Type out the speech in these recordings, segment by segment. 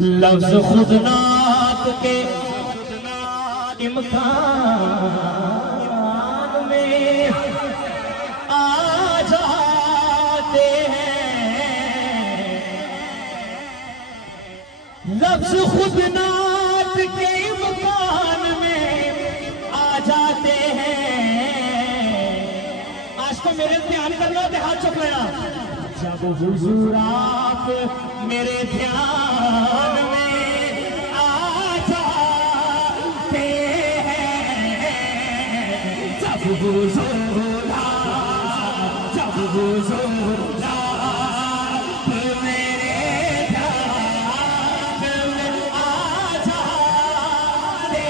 लफ्ज खुदनाक के इम्कान में आ जाते हैं, लफ्ज खुदनाक के इम्कान में आ जाते हैं। आज को मेरे ध्यान कर लो, हाथ चुक लेना। जब हुजूर आप मेरे ध्यान में आ जाते हैं, जब हुजूर आप मेरे ध्यान में आ जाते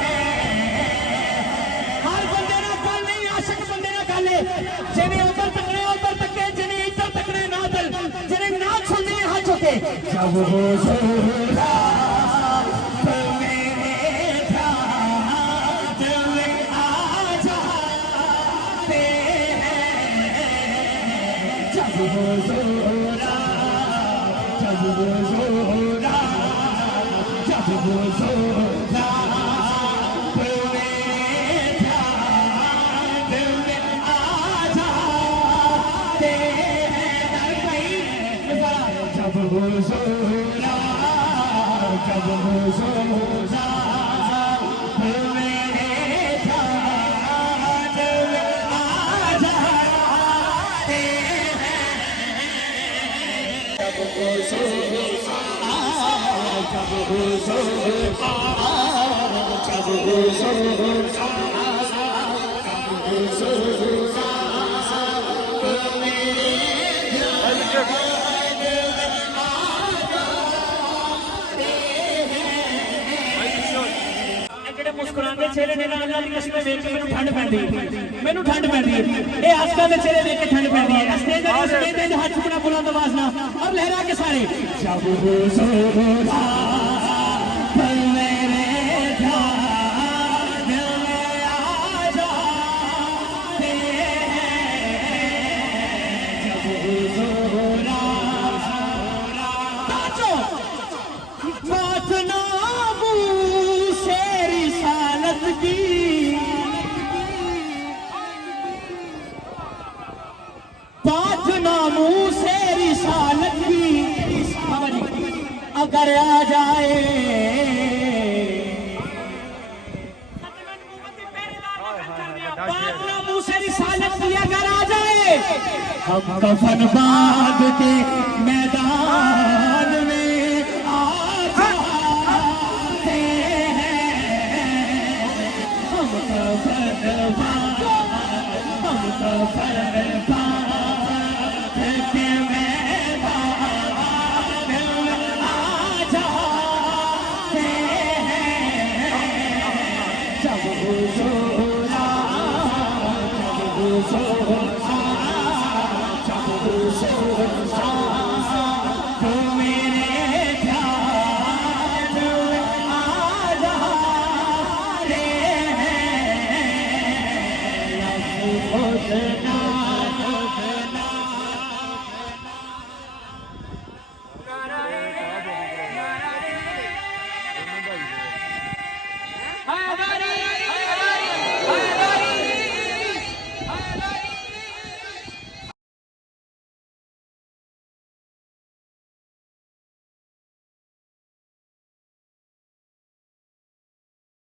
हैं। हर बंदे ना कल नहीं, आशिक बंदे ना कल जिन्हें उधर तकने उधर तके, जिन्हें इधर तकने ना दल, जिन्हें ना छुने हाथ चुके। जब हुजूर आप मेरे ध्यान में आ जाते हैं, जब हुजूर आप मेरे ध्यान में आ जाते हैं। जब हुजूर आप मेरे ध्यान में आ जाते हैं, जब मुस्कुराते चेहरे ने अल्लाह दी कसम वेख के मैनू ठंड पैंदी है, मैनू ठंड पैंदी है। ये आस्था दे चेहरे देख के ठंड पैंदी है। स्टेज ते हाथ चुकना बुलंद आवाज ना और लहरा के सारे। जब हुजूर आप मेरे ध्यान में आ जाते हैं, जब हुजूर बात नामू से रिसालत की, बात नामू से रिसालत की अगर आ जाए, बात नामू से रिसालत की अगर आ जाए, हम कफन बांध के मैदान